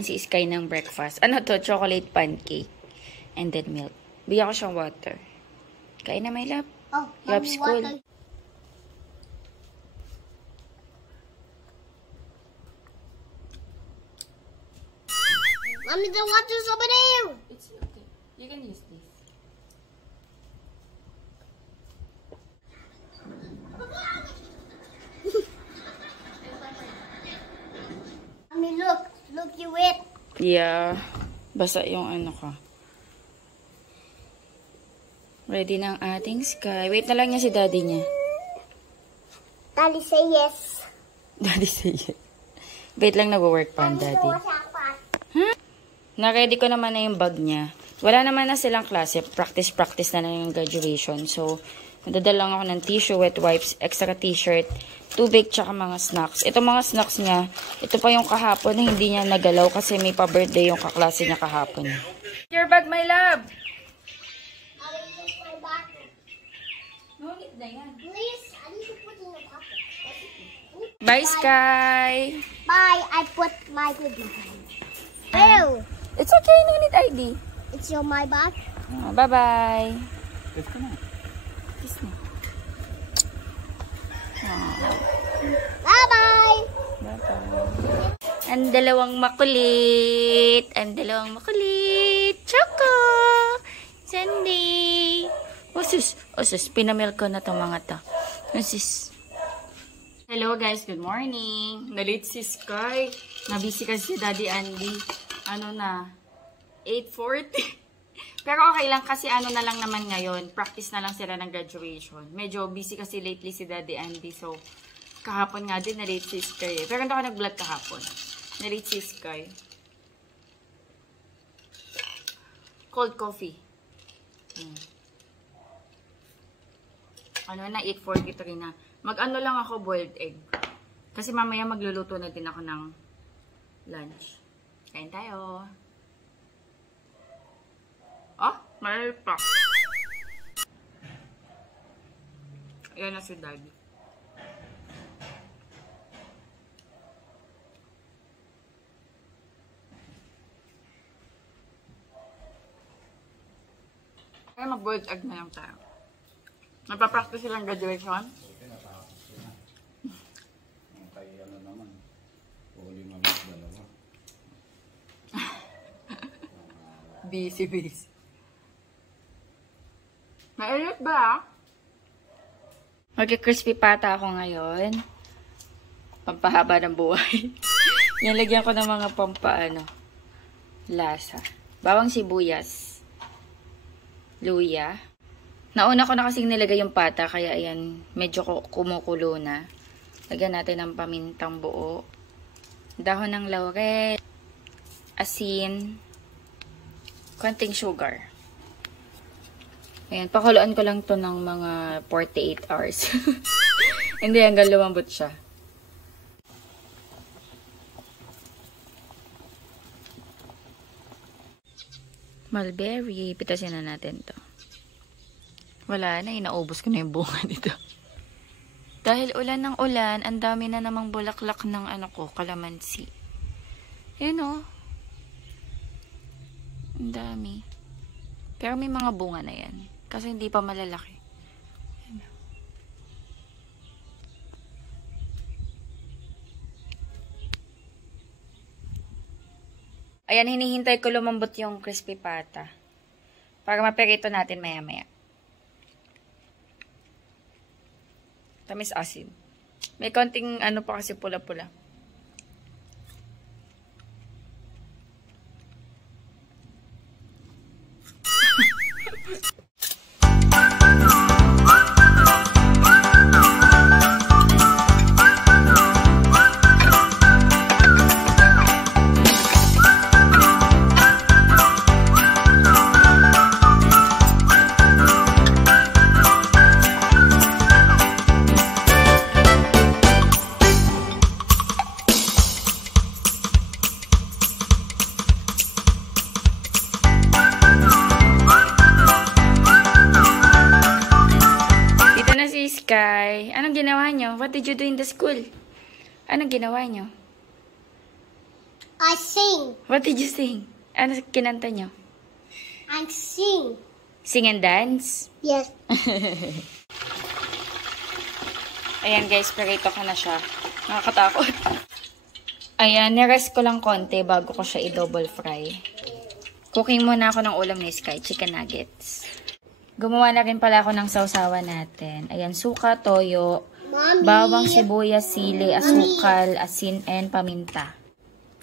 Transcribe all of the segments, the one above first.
Kakain si Sky ng breakfast. Ano to? Chocolate pancake. And then milk. Bigyan ko siyang water. Kain na, my love. Oh, you have school. Water. Mommy, the water's over there. It's okay. You can use this. Mommy, look. Look, you wet. Yeah. Basa yung ano ko. Ready na ang ating Sky. Wait na lang niya si daddy niya. Daddy say yes. Daddy say yes. Wait lang, nag-work pa ang daddy. Huh? Na-ready ko naman na yung bag niya. Wala naman na silang klase. Practice na lang yung graduation. So, nadadala lang ako ng tissue, wet wipes, extra t-shirt, tubig, tsaka mga snacks. Ito mga snacks niya, ito pa yung kahapon na hindi niya nagalaw kasi may pa-birthday yung kaklase niya kahapon. Your bag, my love! No need na yan. Please, I need to put in the pocket. Bye, Sky! Bye, I put my good bag. Ew! It's okay, no need ID. It's your my bag? Oh, bye-bye. Kiss ko na. Kiss mo. Oh. Bye-bye! Bye-bye. Ang dalawang makulit. Ang dalawang makulit. Choco! Sandy! Osus! Osus! Pinamil ko na itong mga to. Osus! Hello guys! Good morning! Nalit si Sky. Nabisi kasi si Daddy Andy. Ano na? 8:40. Pero okay lang kasi ano na lang naman ngayon. Practice na lang sila ng graduation. Medyo busy kasi lately si Daddy Andy. So, kahapon nga din na-late si Sky. Pero hindi ako nag-vlog kahapon. Na-late si Sky. Cold coffee. Ano na, 8:43 na. Mag-ano lang ako, boiled egg. Kasi mamaya magluluto na din ako ng lunch. Kain tayo. Oh, may pa. Ayan na si Daddy. Kaya mag-boiled egg na lang tayo. Nagpa-practice silang graduation. Kaya ano naman. Huli naman dalawa. Busy. Mainit ba? Magki-crispy pata ako ngayon. Pampahaba ng buhay. Nilagyan ko ng mga pampaano. Lasa. Bawang sibuyas. Luya. Nauna ko na kasing nilagay yung pata, kaya ayan, medyo kumukulo na. Lagyan natin ng pamintang buo. Dahon ng laurel. Asin. Konting sugar. Ayan, pakuluan ko lang to ng mga 48 hours. Hindi, hanggang lumambot siya. Mulberry. Pitasin na natin to. Wala na, inaubos ko na yung bunga nito. Dahil ulan ng ulan, ang dami na namang bulaklak ng ano ko, kalamansi. Ayan o. Ang dami. Pero may mga bunga na yan. Kasi hindi pa malalaki. Ayan. Ayan, hinihintay ko lumambot yung crispy pata. Para maperito natin maya-maya. Tamis asin. May konting ano pa kasi pula-pula. Sky, anong ginawa nyo? What did you do in the school? Anong ginawa nyo? I sing. What did you sing? Ano kinanta nyo? I sing. Sing and dance? Yes. Ayan guys, prito ko na siya. Nakakatakot. Ayan, nirest ko lang konti bago ko siya i-double fry. Cooking muna ako ng ulam ni Sky, chicken nuggets. Gumawa na rin pala ako ng sausawan natin. Ayan, suka, toyo, Mommy. bawang, sibuyas, sili, asukal, asin, and paminta.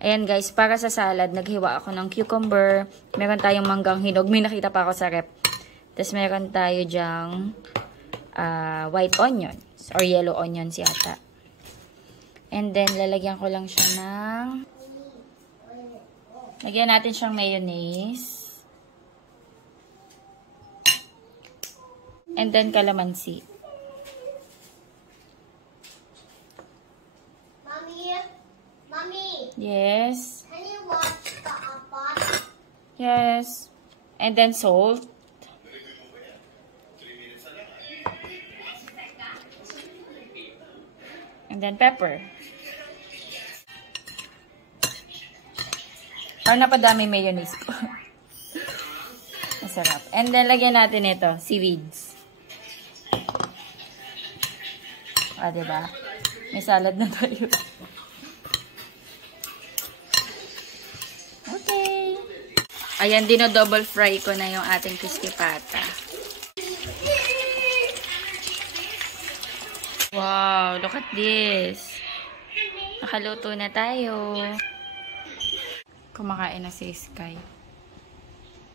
Ayan guys, para sa salad, naghiwa ako ng cucumber. Meron tayong manggang hinog. May nakita pa ako sa rep. Tapos meron tayo dyang white onions or yellow onions yata. And then, lalagyan ko lang siya ng... Lagyan natin siyang mayonnaise. And then, kalamansi. Mommy, Yes. can you watch the apple? Yes. And then, salt. And then, pepper. Parang napadami mayonnaise ko. Masarap. And then, lagyan natin ito, seaweeds. Diba? May salad na tayo. Okay. Ayan, dino-double fry ko na yung ating crispy pata. Wow, look at this. Nakaluto na tayo. Kumakain na si Sky.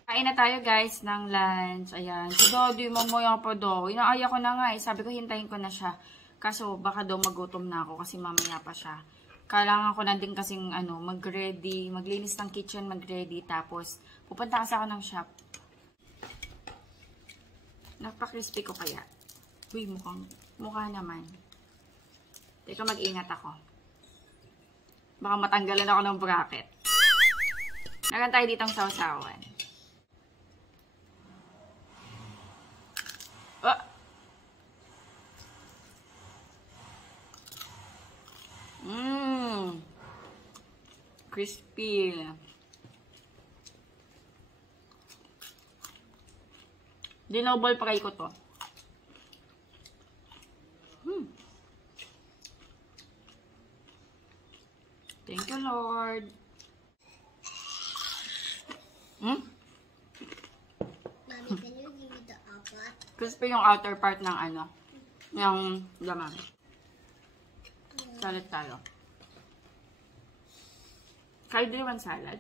Kain na tayo guys ng lunch. Ayan. Si Daddy, mamaya pa daw. Inaaya ko na nga eh. Sabi ko hintayin ko na siya. Kaso baka daw magutom na ako kasi mamaya pa siya. Kailangan ko na din kasing mag-ready. Maglinis ng kitchen, mag-ready. Tapos pupunta kasi ako ng shop. Napaka-crispy ko kaya. Uy, mukha naman. Teka, mag-ingat ako. Baka matanggalan ako ng bracket. Meron tayo ditong sausawan. Oh! Crispy. Dinoble fry ko to. Thank you, Lord. Mommy, can you give me the apple? Crispy yung outer part ng yung laman. Salad tayo. Kaya do you want salad?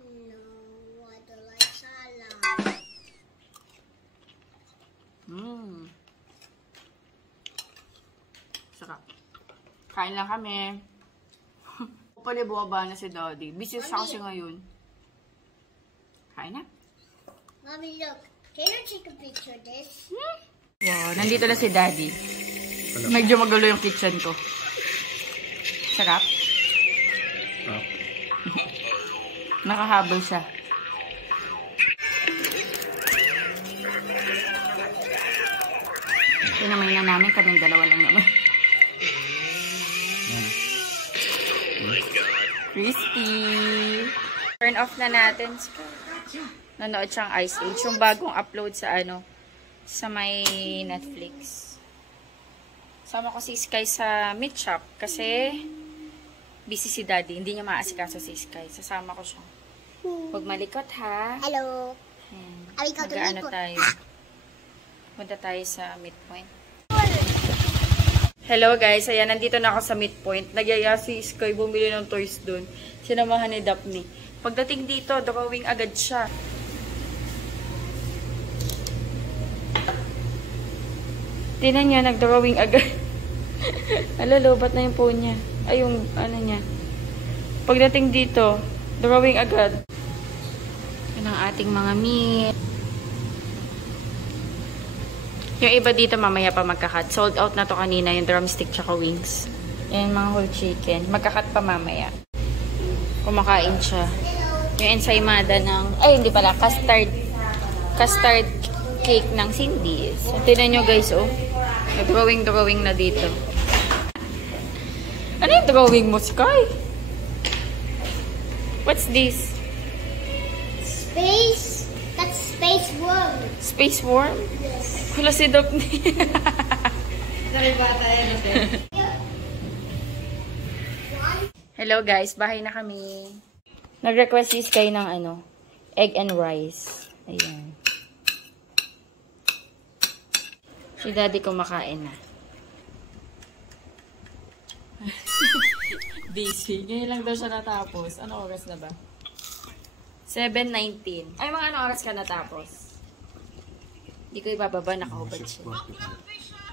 No, I don't like salad. Sarap. Kain lang kami. Pwede buwaba na si Daddy. Busy siya kasi ngayon. Kain na. Mommy, look. Can you take a picture of this? Wow, nandito na si Daddy. Medyo magulo yung kitchen ko. Sarap. Nakahabol siya. Pinamay na namin, kaming dalawa lang naman. Crispy. Turn off na natin. Nanood siyang Ice Age. Yung bagong upload sa sa may Netflix. Sama ko si Sky sa meat shop kasi busy si Daddy. Hindi niya maasikaso si Sky. Sasama ko siya. Huwag malikot ha. Hello. Mag-ano tayo. Punta tayo sa midpoint. Hello guys. Ayan, nandito na ako sa midpoint. Nagyaya si Sky bumili ng toys dun. Sinamahan ni Daphne. Pagdating dito, drawing agad siya. Tinan niya, nag-drawing agad. Alalobat na yung phone niya. Ay, yung niya. Pagdating dito, drawing agad. Yan ang ating mga meat. Yung iba dito mamaya pa magkakat. Sold out na to kanina, yung drumstick tsaka wings. Yan, mga whole chicken. Magkakat pa mamaya. Kumakain siya. Yung ensaymada ng... Ay, hindi pala. Custard cake ng Cindy's. So, tinan nyo guys, oh. Drawing na dito. Ano yung drawing mo, Sky? What's this? Space. That's space worm. Space worm? Yes. Wala si Daphne. Hello guys, bahay na kami. Nag-request si Sky ng egg and rice. Ayan. Si Daddy kumakain na. Busy. Ngayon lang daw siya natapos. Ano oras na ba? 7:19. Ay, mga ano oras ka natapos? Hindi ko ibababa, nakahubad siya.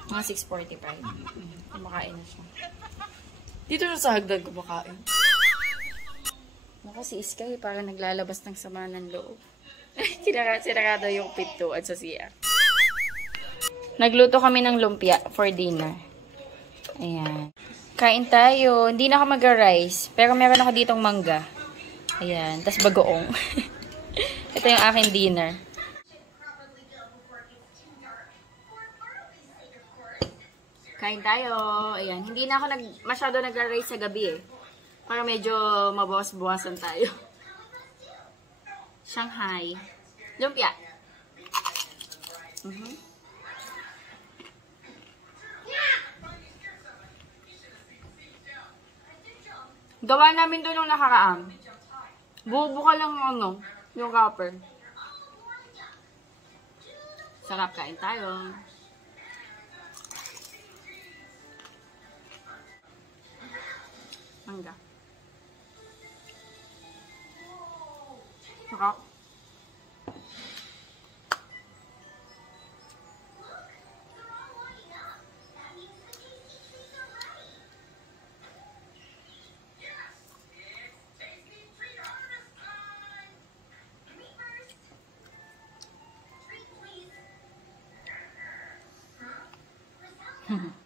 Mga 6:45. Kumakain na siya. Dito na sa hagdan kumakain. Naku, si Sky parang naglalabas ng sama ng loob. Sinarado yung pintuan sa CR. Nagluto kami ng lumpia for dinner. Ayan. Kain tayo. Hindi na ako mag-rice. Pero meron ako ditong mangga. Ayan. Tas bagoong. Ito yung aking dinner. Kain tayo. Ayan. Hindi na ako masyado nag-rice sa gabi eh. Para medyo mabawas-bawasan tayo. Shanghai. Lumpia. Gawa namin doon nung nakaraan. Bubuka lang yung wrapper. Sarap, kain tayo. Mangga. Sarap.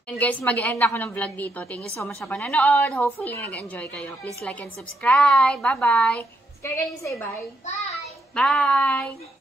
And guys, mag-end ako ng vlog dito. Thank you so much sa panonood. Hopefully, nag-enjoy kayo. Please like and subscribe. Bye-bye. Sky, can you say bye? Bye. Bye!